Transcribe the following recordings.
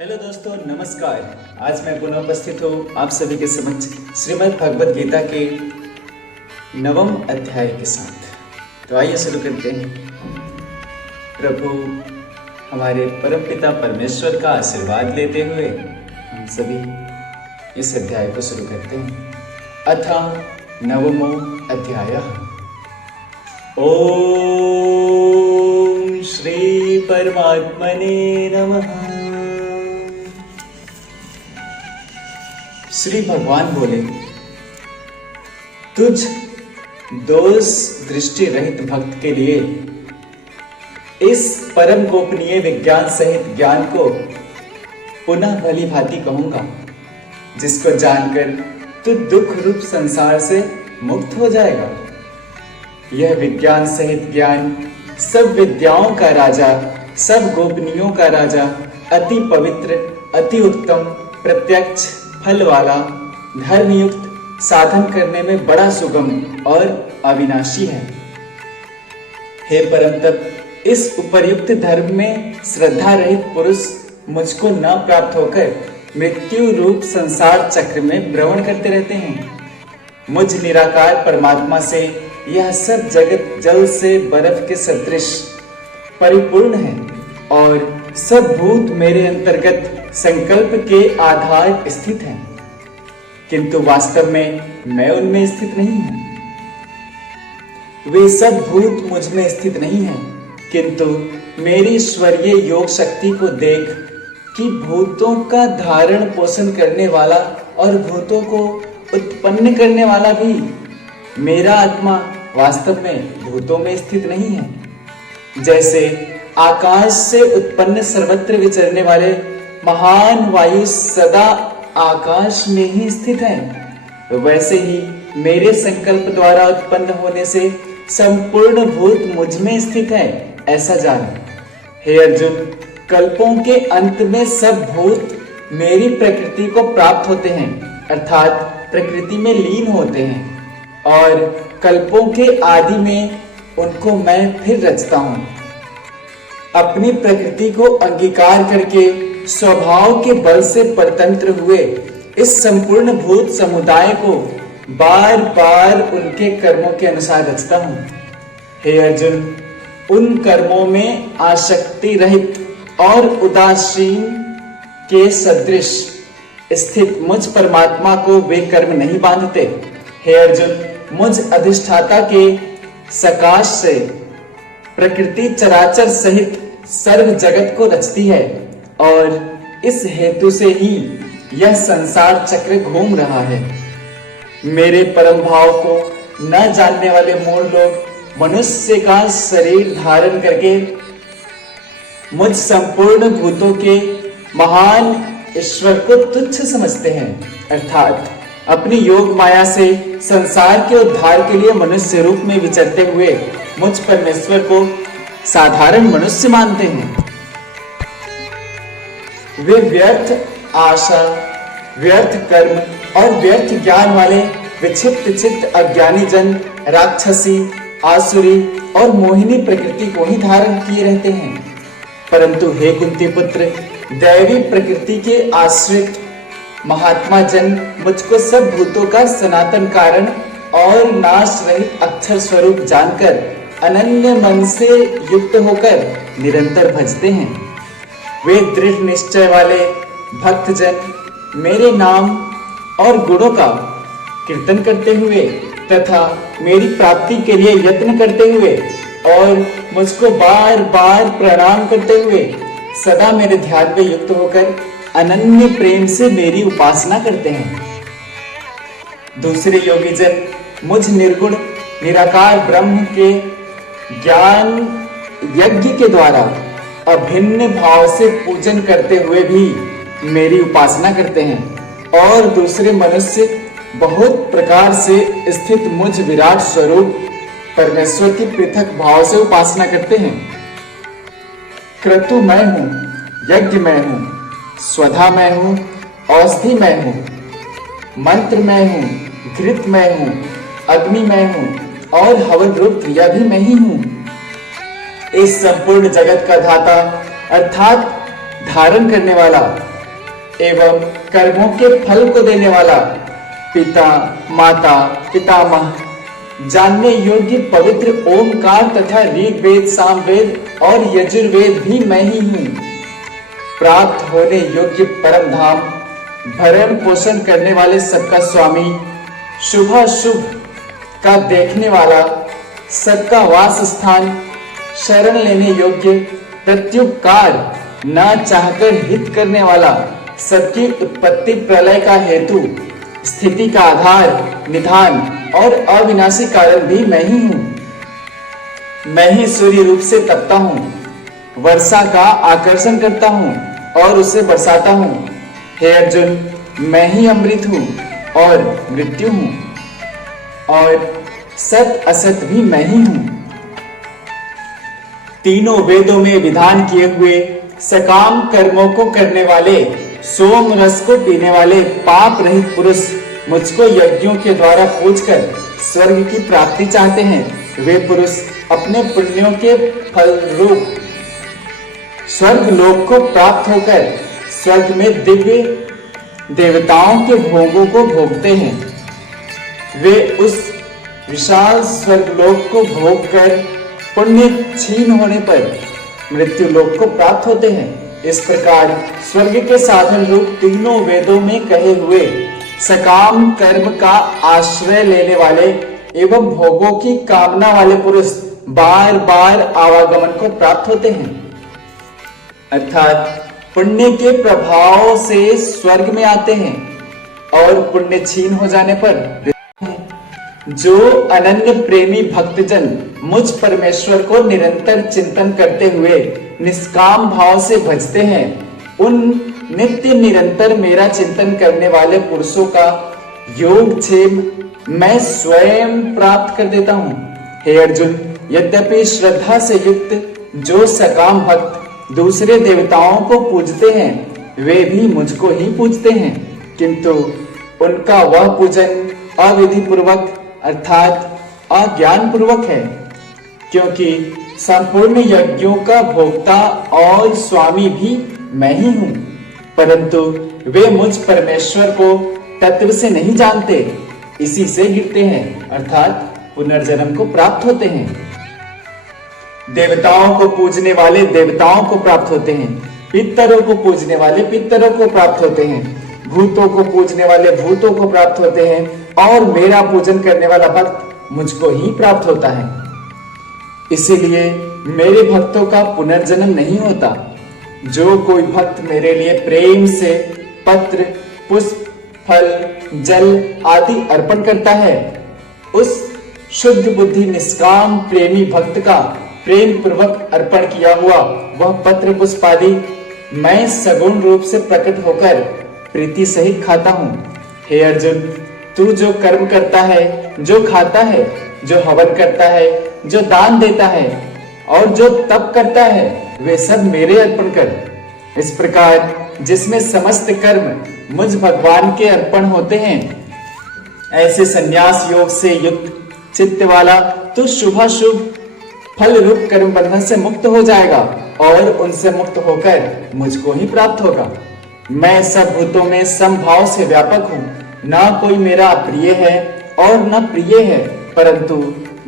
Hello दोस्तों, नमस्कार। आज मैं पुनः उपस्थित हूँ आप सभी के समक्ष श्रीमद् भगवद गीता के 9वें अध्याय के साथ। तो आइए शुरू करते हैं। प्रभु हमारे परमपिता परमेश्वर का आशीर्वाद लेते हुए हम सभी इस अध्याय को शुरू करते हैं। अथ 9वां अध्याय। ओम श्री परमात्मने नमः। श्री भगवान बोले, तुझ दोष दृष्टि रहित भक्त के लिए इस परम गोपनीय विज्ञान सहित ज्ञान को पुनः भली भांति कहूंगा, जिसको जानकर तू दुख रूप संसार से मुक्त हो जाएगा। यह विज्ञान सहित ज्ञान सब विद्याओं का राजा, सब गोपनीयों का राजा, अति पवित्र, अति उत्तम, प्रत्यक्ष फल वाला, धर्मयुक्त, साधन करने में बड़ा सुगम और अविनाशी है। हे परम तप, इस उपर्युक्त धर्म में श्रद्धा रहित पुरुष मुझको न प्राप्त होकर मृत्यु रूप संसार चक्र में भ्रमण करते रहते हैं। मुझ निराकार परमात्मा से यह सब जगत जल से बर्फ के सदृश परिपूर्ण है और सब भूत मेरे अंतर्गत संकल्प के आधार स्थित हैं, किंतु वास्तव में मैं उनमें स्थित नहीं हूं। वे सब भूत मुझ में स्थित नहीं हैं, किंतु मेरी ईश्वरीय योग शक्ति को देख कि भूतों का धारण पोषण करने वाला और भूतों को उत्पन्न करने वाला भी मेरा आत्मा वास्तव में भूतों में स्थित नहीं है। जैसे आकाश से उत्पन्न सर्वत्र विचरने वाले महान वायु सदा आकाश में ही स्थित है, वैसे ही मेरे संकल्प द्वारा उत्पन्न होने से संपूर्ण भूत मुझ में स्थित है, ऐसा जान। हे अर्जुन, कल्पों के अंत में सब भूत मेरी प्रकृति को प्राप्त होते हैं, अर्थात प्रकृति में लीन होते हैं, और कल्पों के आदि में उनको मैं फिर रचता हूं। अपनी प्रकृति को अंगीकार करके स्वभाव के बल से परतंत्र हुए इस संपूर्ण भूत समुदाय को बार बार उनके कर्मों के अनुसार रचता हूं। हे अर्जुन, उन कर्मों में आसक्ति रहित और उदासीन के सदृश स्थित मुझ परमात्मा को वे कर्म नहीं बांधते। हे अर्जुन, मुझ अधिष्ठाता के सकाश से प्रकृति चराचर सहित सर्व जगत को रचती है और इस हेतु से ही यह संसार चक्र घूम रहा है। मेरे परम भाव को न जानने वाले मूढ़ लोग मनुष्य का शरीर धारण करके मुझ संपूर्ण भूतों के महान ईश्वर को तुच्छ समझते हैं, अर्थात अपनी योग माया से संसार के उद्धार के लिए मनुष्य रूप में विचरते हुए मुझ परमेश्वर को साधारण मनुष्य मानते हैं। वे व्यर्थ आशा, व्यर्थ कर्म और व्यर्थ ज्ञान वाले विक्षिप्त चित्त अज्ञानी जन राक्षसी, आसुरी और मोहिनी प्रकृति को ही धारण किए रहते हैं। परंतु हे कुंती पुत्र, दैवी प्रकृति के आश्रित महात्मा जन मुझको सब भूतों का सनातन कारण और नाश रहित अक्षर स्वरूप जानकर अनन्य मन से युक्त होकर निरंतर भजते हैं। वे दृढ़ निश्चय वाले भक्तजन मेरे नाम और गुणों का कीर्तन करते हुए तथा मेरी प्राप्ति के लिए यत्न करते हुए और मुझको बार बार प्रणाम करते हुए सदा मेरे ध्यान में युक्त होकर अनन्य प्रेम से मेरी उपासना करते हैं। दूसरे योगी जन मुझ निर्गुण निराकार ब्रह्म के ज्ञान यज्ञ के द्वारा अभिन्न भाव से पूजन करते हुए भी मेरी उपासना करते हैं और दूसरे मनुष्य बहुत प्रकार से स्थित मुझ विराट स्वरूप परमेश्वर की पृथक भाव से उपासना करते हैं। क्रतु मैं हूं, यज्ञ मैं हूं, स्वधा मैं हूं, औषधि मैं हूं, मंत्र मैं हूं, घृत मैं हूं, अग्नि मैं हूं और हवन रूप क्रिया भी मैं ही हूं। इस संपूर्ण जगत का धाता अर्थात धारण करने वाला एवं कर्मों के फल को देने वाला पिता, माता, पितामह, जानने योग्य पवित्र ओमकार तथा ऋग्वेद, सामवेद और यजुर्वेद भी मैं ही हूँ। प्राप्त होने योग्य परम धाम, भरण पोषण करने वाले सबका स्वामी, शुभाशुभ का देखने वाला, सबका वास स्थान, शरण लेने योग्य, प्रत्युपकार न चाहकर हित करने वाला, सबकी उत्पत्ति प्रलय का हेतु, स्थिति का आधार, निधान और अविनाशी कारण भी मैं ही हूँ। मैं ही सूर्य रूप से तपता हूँ, वर्षा का आकर्षण करता हूँ और उसे बरसाता हूँ। हे अर्जुन, मैं ही अमृत हूँ और मृत्यु हूँ और सत असत भी मैं ही हूँ। तीनों वेदों में विधान किए हुए सकाम कर्मों को करने वाले, सोम रस को पीने वाले पाप रहित पुरुष मुझको यज्ञों के द्वारा पूजकर स्वर्ग की प्राप्ति चाहते हैं। वे पुरुष अपने पुण्यों के फल रूप स्वर्ग लोक को प्राप्त होकर स्वर्ग में दिव्य देवताओं के भोगों को भोगते हैं। वे उस विशाल स्वर्ग लोक को भोग कर पुण्य क्षीण होने पर मृत्यु लोक को प्राप्त होते हैं। इस प्रकार स्वर्ग के साधन रूप तीनों वेदों में कहे हुए सकाम कर्म का आश्रय लेने वाले एवं भोगों की कामना वाले पुरुष बार बार आवागमन को प्राप्त होते हैं, अर्थात पुण्य के प्रभाव से स्वर्ग में आते हैं और पुण्य क्षीण हो जाने पर जो अनन्य प्रेमी भक्तजन मुझ परमेश्वर को निरंतर चिंतन करते हुए निष्काम भाव से भजते हैं, उन नित्य निरंतर मेरा चिंतन करने वाले पुरुषों का योगक्षेम मैं स्वयं प्राप्त कर देता हूँ। हे अर्जुन, यद्यपि श्रद्धा से युक्त जो सकाम भक्त दूसरे देवताओं को पूजते हैं वे भी मुझको ही पूजते हैं, किंतु उनका वह पूजन अविधि पूर्वक अर्थात अज्ञान पूर्वक है, क्योंकि संपूर्ण यज्ञों का भोक्ता और स्वामी भी मैं ही हूँ, परंतु वे मुझ परमेश्वर को तत्व से नहीं जानते, इसी से गिरते हैं अर्थात पुनर्जन्म को प्राप्त होते हैं। देवताओं को पूजने वाले देवताओं को प्राप्त होते हैं, पितरों को पूजने वाले पितरों को प्राप्त होते हैं, भूतों को पूजने वाले भूतों को प्राप्त होते हैं और मेरा पूजन करने वाला भक्त मुझको ही प्राप्त होता है। इसीलिए मेरे भक्तों का पुनर्जन्म नहीं होता। जो कोई भक्त मेरे लिए प्रेम से पत्र, पुष्प, फल, जल आदि अर्पण करता है, उस शुद्ध बुद्धि निष्काम प्रेमी भक्त का प्रेम पूर्वक अर्पण किया हुआ वह पत्र पुष्प आदि मैं सगुण रूप से प्रकट होकर प्रीति सहित खाता हूँ। हे अर्जुन, तू जो कर्म करता है, जो खाता है, जो हवन करता है, जो दान देता है और जो तप करता है, वे सब मेरे अर्पण कर। इस प्रकार जिसमें समस्त कर्म मुझ भगवान के अर्पण होते हैं, ऐसे संन्यास योग से युक्त चित्त वाला तो शुभाशुभ फल रूप कर्म बंधन से मुक्त हो जाएगा और उनसे मुक्त होकर मुझको ही प्राप्त होगा। मैं सब भूतों में समभाव से व्यापक हूँ, ना कोई मेरा अप्रिय है और न प्रिय है, परंतु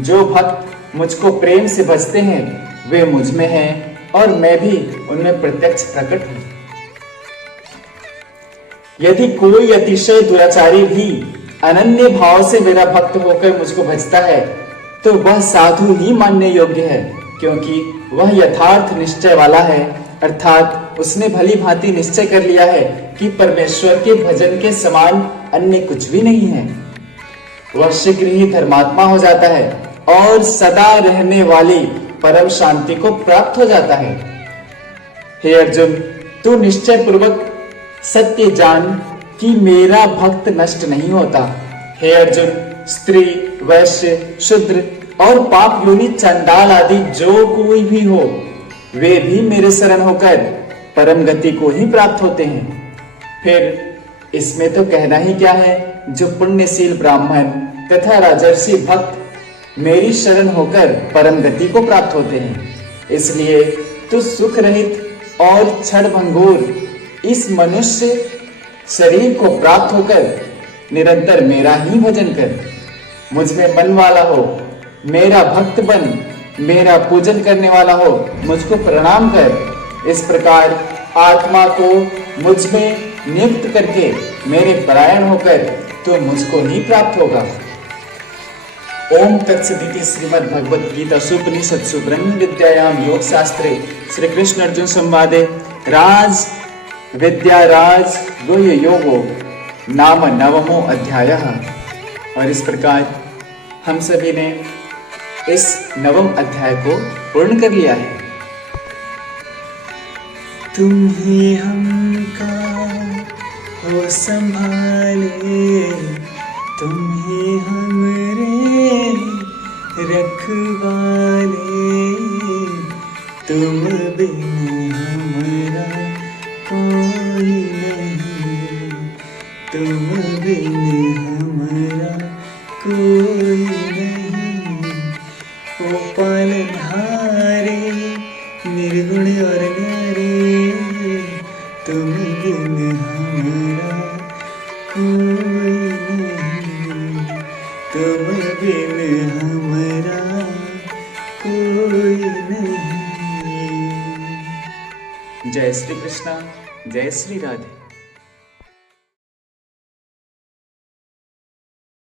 जो भक्त मुझको प्रेम से भजते हैं वे मुझ में हैं और मैं भी उनमें प्रत्यक्ष प्रकट हूँ। यदि कोई अतिशय दुराचारी भी अनन्य भाव से मेरा भक्त होकर मुझको भजता है तो वह साधु ही मानने योग्य है, क्योंकि वह यथार्थ निश्चय वाला है, अर्थात उसने भली भांति निश्चय कर लिया है कि परमेश्वर के भजन के समान अन्य कुछ भी नहीं है। वह शीघ्र ही धर्मात्मा हो जाता है और सदा रहने वाली परम शांति को प्राप्त हो जाता है। हे अर्जुन, तू निश्चय पूर्वक सत्य जान कि मेरा भक्त नष्ट नहीं होता। हे अर्जुन, स्त्री, वैश्य, शूद्र और पाप योनि चंडाल आदि जो कोई भी हो, वे भी मेरे शरण होकर परम गति को ही प्राप्त होते हैं। फिर इसमें तो कहना ही क्या है, जो पुण्यशील ब्राह्मण तथा राजर्षि भक्त मेरी शरण होकर परम गति को प्राप्त होते हैं। इसलिए तू सुख रहित और क्षण भंगुर इस मनुष्य शरीर को प्राप्त होकर निरंतर मेरा ही भजन कर। मुझ में मन वाला हो, मेरा भक्त बन, मेरा पूजन करने वाला हो, मुझको प्रणाम कर। इस प्रकार आत्मा को मुझ में नियुक्त करके मेरे परायण होकर तो मुझको ही प्राप्त होगा। ओम तत्सदिति श्रीमद् भगवद गीता सुपनिषत्सु ब्रह्म विद्यायाम योग शास्त्रे श्री कृष्ण अर्जुन संवादे राज विद्या राज गुह्य योगो नाम नवमो अध्यायः। और इस प्रकार हम सभी ने इस नवम अध्याय को पूर्ण कर लिया है। तुम ही हमका हो संभाले, तुम ही हमरे रखवाले, तुम बिन हमरा कोई नहीं, तुम बिन हमरा कोई नहीं। ओ पालनहारे निर्गुण और न्यारे, तुम बिन हमरा कोई नहीं, तुम बिन हमरा कोई नहीं। जय श्री कृष्णा, जय श्री राधे।